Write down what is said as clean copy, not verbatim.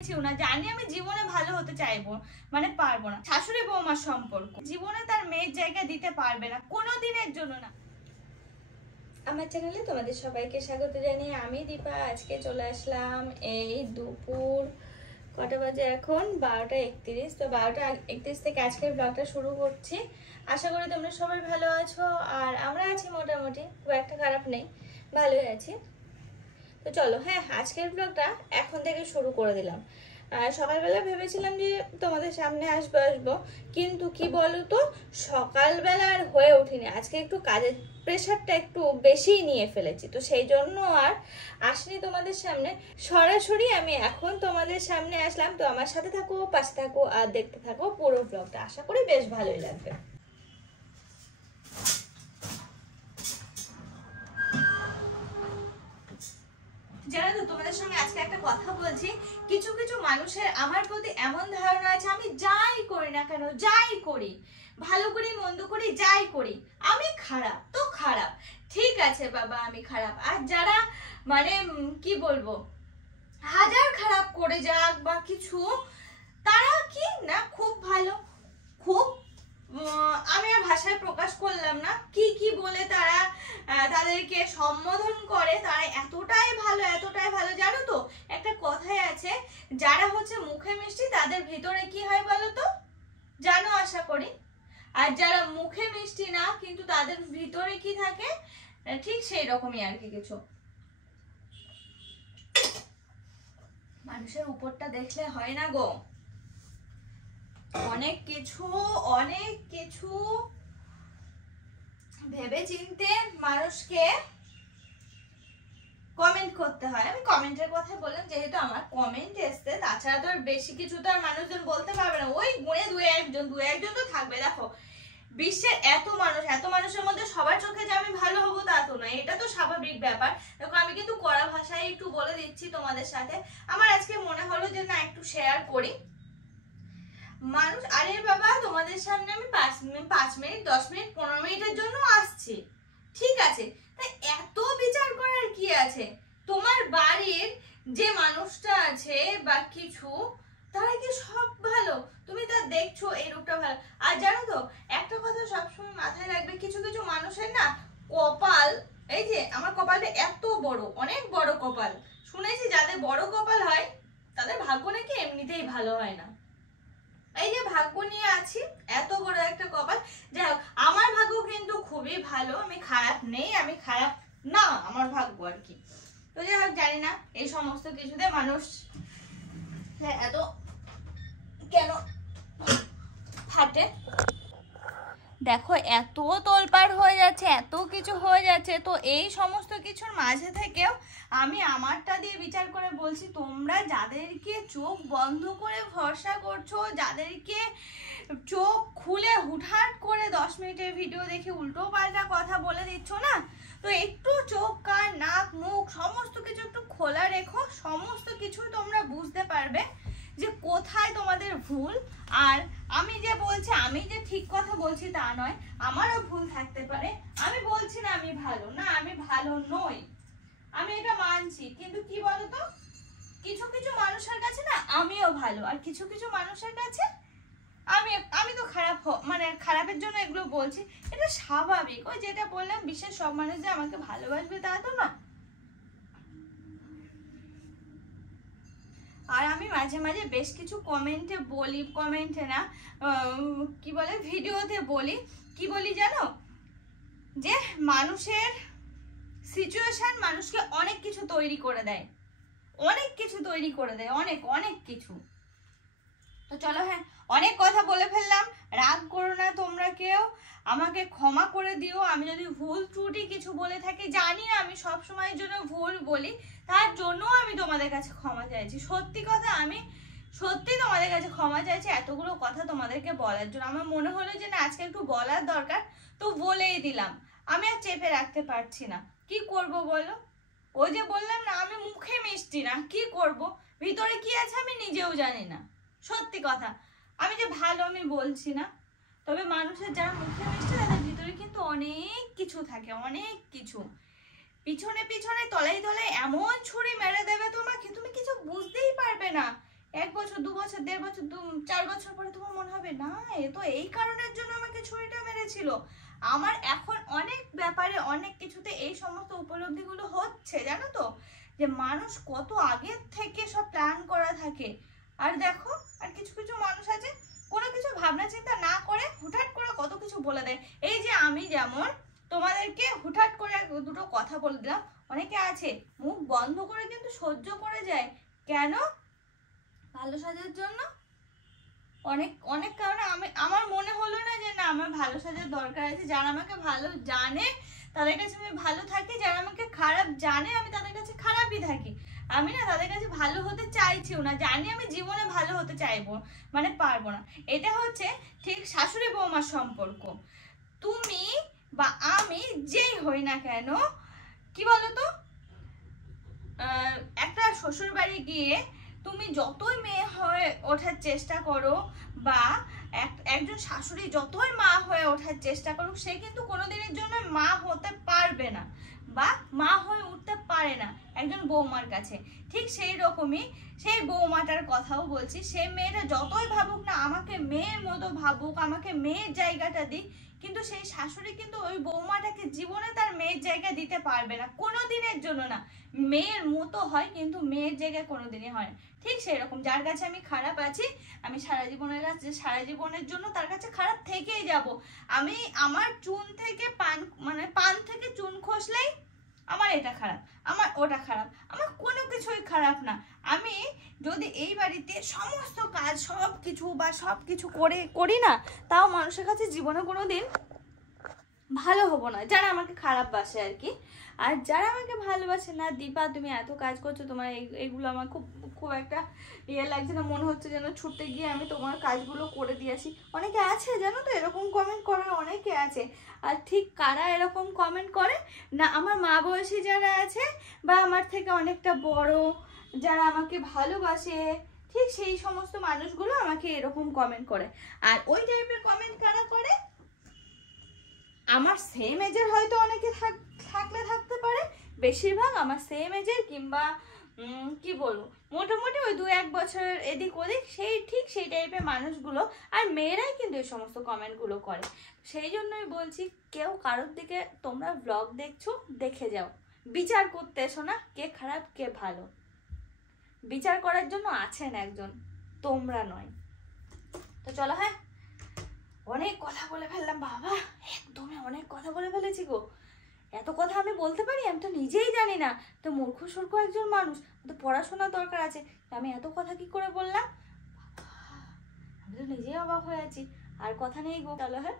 না, জানি আমি জীবনে ভালো হতে চাইবো, মানে পারবো না। শাশুড়ি বৌমার সম্পর্ক জীবনে তার মেয়ের জায়গা দিতে পারবে না কোনো দিনের জন্য না। আমার চ্যানেলে তোমাদের সবাইকে স্বাগত জানিয়ে আমি দীপা আজকে চলে আসলাম এই দুপুর কটা বাজে এখন 12:31। তো 12:31 থেকে আজকের ব্লগটা শুরু করছি। আশা করি তোমরা সবাই ভালো আছো আর আমরা আছি মোটামুটি, খুব একটা খারাপ নেই, ভালোই আছি। তো চলো হ্যাঁ, আজকের ব্লগটা এখন থেকে শুরু করে দিলাম। সকালবেলা ভেবেছিলাম যে তোমাদের সামনে আসবো, কিন্তু কি বলো তো, সকালবেলা আর হয়ে ওঠেনি। আজকে একটু কাজের প্রেশারটা একটু বেশিই নিয়ে ফেলেছি, তো সেই জন্য আর আসিনি তোমাদের সামনে। সরাসরি আমি এখন তোমাদের সামনে আসলাম। তো আমার সাথে থাকো, পাশে থাকো আর দেখতে থাকো পুরো ব্লগটা। আশা করি বেশ ভালোই লাগবে। জানো তো, তোমাদের সঙ্গে আজকে একটা কথা বলছি। কিছু কিছু মানুষের আমার প্রতি এমন ধারণা আছে, আমি যাই করি না কেন, যাই করি, ভালো করি মন্দ করি, যাই করি, আমি খারাপ তো খারাপ। ঠিক আছে বাবা, আমি খারাপ। আর যারা মানে কি বলবো, হাজার খারাপ করে যাক বা কিছু, তারা কি না খুব ভালো, খুব আমি আর ভাষায় প্রকাশ করলাম না কি কি বলে তারা তাদেরকে সম্বোধন করে। তারা এতটাই ভালো, এতটাই ভালো। জানো তো, একটা কথাই আছে, যারা হচ্ছে মুখে মিষ্টি তাদের ভিতরে কি হয় বলো তো, জানো আশা করি। আর যারা মুখে মিষ্টি না কিন্তু তাদের ভিতরে কি থাকে, ঠিক সেই রকমই আর কি কিছু। মানুষের উপরটা দেখলে হয় না গো, অনেক কিছু ভেবে চিনতে মানুষকে কমেন্ট করতে হয়। আমি কমেন্টের কথা বললাম যেহেতু আমার কমেন্ট এসছে, তাছাড়া তো আর বেশি কিছু তো আর মানুষজন বলতে পারবে না। ওই গুণে দু একজন তো থাকবে। দেখো, বিশ্বের এত মানুষের মধ্যে সবার চোখে যে আমি ভালো হবো তা তো নয়, এটা তো স্বাভাবিক ব্যাপার। দেখো, আমি কিন্তু কড়া ভাষায় একটু বলে দিচ্ছি তোমাদের সাথে। আমার আজকে মনে হলো যে না, একটু শেয়ার করি। মানুষ, আরে বাবা, তোমাদের সামনে আমি 5 মিনিট 10 মিনিট 15 মিনিটের জন্য আসছি, ঠিক আছে? তাই এত বিচার করার কি আছে? তোমার বাড়ির যে মানুষটা আছে বা কিছু, তারা কি সব ভালো? তুমি তা দেখছো এই রূপটা ভালো। আর জানো তো, একটা কথা সবসময় মাথায় রাখবে, কিছু কিছু মানুষের না কপাল, এই যে আমার কপালটা এত বড়, অনেক বড় কপাল। শুনেছি যাদের বড় কপাল হয় তাদের ভাগ্য নাকি এমনিতেই ভালো হয় না। এই যে ভাগ্য নিয়ে আছি, এত বড় একটা কপাল। যাই হোক, আমার ভাগ্য কিন্তু খুবই ভালো, আমি খারাপ নেই, আমি খারাপ না, আমার ভাগ্য আর কি। তো যাই হোক, জানি না এই সমস্ত কিছুতে মানুষ এত কেন ফাটে। দেখো, এত তোলপাড় হয়ে যাচ্ছে, এত কিছু হয়ে যাচ্ছে, তো এই সমস্ত কিছুর মাঝে থেকেও আমি আমারটা দিয়ে বিচার করে বলছি, তোমরা যাদেরকে চোখ বন্ধ করে ভরসা করছো, যাদেরকে চোখ খুলে হুটহাট করে 10 মিনিটের ভিডিও দেখে উল্টো পাল্টা কথা বলে দিচ্ছ না, তো একটু চোখ কান নাক মুখ সমস্ত কিছু একটু খোলা রেখো। সমস্ত কিছু তোমরা বুঝতে পারবে যে কোথায় তোমাদের ভুল। আর আমি যে বলছি, আমি যে ঠিক কথা বলছি তা নয়, আমারও ভুল থাকতে পারে। আমি বলছি না আমি ভালো, না আমি ভালো নই, আমি এটা মানছি। কিন্তু কি বলতো, কিছু কিছু মানুষের কাছে না আমিও ভালো, আর কিছু কিছু মানুষের কাছে আমি তো খারাপ, মানে খারাপের জন্য এগুলো বলছি, এটা স্বাভাবিক। ওই যেটা বললাম, বিশ্বের সব মানুষ যে আমাকে ভালোবাসবে তা তো না। আর আমি মাঝে মাঝে বেশ কিছু কমেন্টে বলি, কমেন্টে না কি বলে, ভিডিওতে বলি, কি বলি জানো, যে মানুষের সিচুয়েশন মানুষকে অনেক কিছু তৈরি করে দেয়, অনেক কিছু তৈরি করে দেয়, অনেক অনেক কিছু। তো চলো হ্যাঁ, অনেক কথা বলে ফেললাম, রাগ করো না তোমরা কেউ, আমাকে ক্ষমা করে দিও। আমি যদি ভুল ত্রুটি কিছু বলে থাকি, জানি না আমি সব সময়ের জন্য ভুল বলি, তার জন্য আমি তোমাদের কাছে ক্ষমা চাইছি। সত্যি কথা, আমি সত্যি তোমাদের কাছে ক্ষমা চাইছি এতগুলো কথা তোমাদেরকে বলার জন্য। আমার মনে হলো যে না, আজকে একটু বলার দরকার, তো বলেই দিলাম। আমি আর চেপে রাখতে পারছি না, কি করব বলো? ওই যে বললাম না, আমি মুখে মিষ্টি না, কি করব, ভিতরে কি আছে আমি নিজেও জানি না। সত্যি কথা, আমি যে ভালো আমি বলছি না, তবে মানুষের যারা মুখে মিষ্টি তাদের ভিতরে কিন্তু অনেক কিছু থাকে, অনেক কিছু। পিছনে পিছনে তলায় তলায় এমন ছুরি মেরে দেবে তোমাকে, তুমি কিছু বুঝতেই পারবে না। 1 বছর 2 বছর 1.5 বছর 4 বছর পরে তোমার মনে হবে না এ তো এই কারণের জন্য আমাকে ছুরিটা মেরেছিল। আমার এখন অনেক ব্যাপারে অনেক কিছুতে এই সমস্ত উপলব্ধিগুলো হচ্ছে, জানো তো, যে মানুষ কত আগের থেকে সব প্ল্যান করা থাকে। আর দেখো, আর কিছু কিছু মানুষ আছে কোনো কিছু ভাবনা চিন্তা না করে হুটহাট করে কত কিছু বলে দেয়। এই যে আমি যেমন তোমাদেরকে হুটহাট করে দুটো কথা বলে দিলাম, অনেকে আছে মুখ বন্ধ করে কিন্তু সহ্য করে যায়। কেন? ভালো সাজার জন্য। অনেক অনেক কারণে আমার মনে হলো না যে না আমার ভালো সাজার দরকার আছে। যারা আমাকে ভালো জানে তাদের কাছে আমি ভালো থাকি, যারা আমাকে খারাপ জানে আমি তাদের কাছে খারাপই থাকি। আমি না তাদের কাছে ভালো হতে চাইছিও না, জানি আমি জীবনে ভালো হতে চাইবো মানে পারবো না। এটা হচ্ছে ঠিক শাশুড়ি বৌমার সম্পর্ক। তুমি বা আমি যেই হই না কেন, কি বলতো, একটা শ্বশুর বাড়ি গিয়ে তুমি যতই মেয়ে হয়ে ওঠার চেষ্টা করো বা একজন শাশুড়ি যতই মা হয়ে ওঠার চেষ্টা করুক, সে কিন্তু কোনোদিনের জন্য মা হতে পারবে না বা মা হয়ে উঠতে পারে না একজন বৌমার কাছে। ঠিক সেই রকমই সেই বৌমাটার কথাও বলছি। সেই মেয়েটা যতই ভাবুক না আমাকে মেয়ের মতো ভাবুক, আমাকে মেয়ের জায়গাটা দিক, কিন্তু সেই শাশুড়ি কিন্তু ওই বৌমাটাকে জীবনে তার মেয়ের জায়গা দিতে পারবে না, কোনো দিনের জন্য না। মেয়ের মতো হয় কিন্তু মেয়ের জায়গায় কোনোদিনই হয় না। ঠিক সেই রকম যার কাছে আমি খারাপ আছি, আমি সারা জীবনের জন্য তার কাছে খারাপ থেকেই যাব। আমি আমার চুন থেকে পান থেকে চুন খসলেই আমার এটা খারাপ, আমার ওটা খারাপ, আমার কোনো কিছুই খারাপ না। আমি যদি এই বাড়িতে সমস্ত কাজ সব কিছু করি না, তাও মানুষের কাছে জীবনে কোনোদিন ভালো হবো না, যারা আমাকে খারাপ বাসে আর কি। আর যারা আমাকে ভালোবাসে না, দীপা তুমি এত কাজ করছো, তোমার এইগুলো আমার খুব একটা ইয়ে লাগছে না, মনে হচ্ছে যেন ছুটতে গিয়ে আমি তোমার কাজগুলো করে দিয়ে আসি। অনেকে আছে জানো তো এরকম কমেন্ট করে, অনেকে আছে। আর ঠিক কারা এরকম কমেন্ট করে না, আমার মা বয়সী যারা আছে বা আমার থেকে অনেকটা বড় যারা আমাকে ভালোবাসে, ঠিক সেই সমস্ত মানুষগুলো আমাকে এরকম কমেন্ট করে। আর ওই টাইপের কমেন্ট কারা করে, আমার সেম এজের হয়তো অনেকে থাকতে পারে, বেশিরভাগ আমার সেম এজের কিংবা কি বলবো মোটামুটি ওই 2-1 বছরের এদিক ওদিক সেই টাইপের মানুষগুলো। আর মেয়েরাই কিন্তু এই সমস্ত কমেন্টগুলো করে। সেই জন্যই বলছি, কেউ কারোর দিকে তোমরা ব্লগ দেখছো দেখে যাও, বিচার করতে এসো না কে খারাপ কে ভালো। বিচার করার জন্য আছেন একজন, তোমরা নয়। তো চলো, হ্যাঁ অনেক কথা বলে ফেললাম বাবা, একদমই অনেক কথা বলে ফেলেছি গো। এত কথা আমি বলতে পারি? আমি তো নিজেই জানি না, তো মূর্খ সূর্খ একজন মানুষ, তো পড়াশোনার দরকার আছে, আমি এত কথা কি করে বললাম? আমি তো নিজেই অবাক হয়ে আছি। আর কথা নেই গো, চলো হ্যাঁ।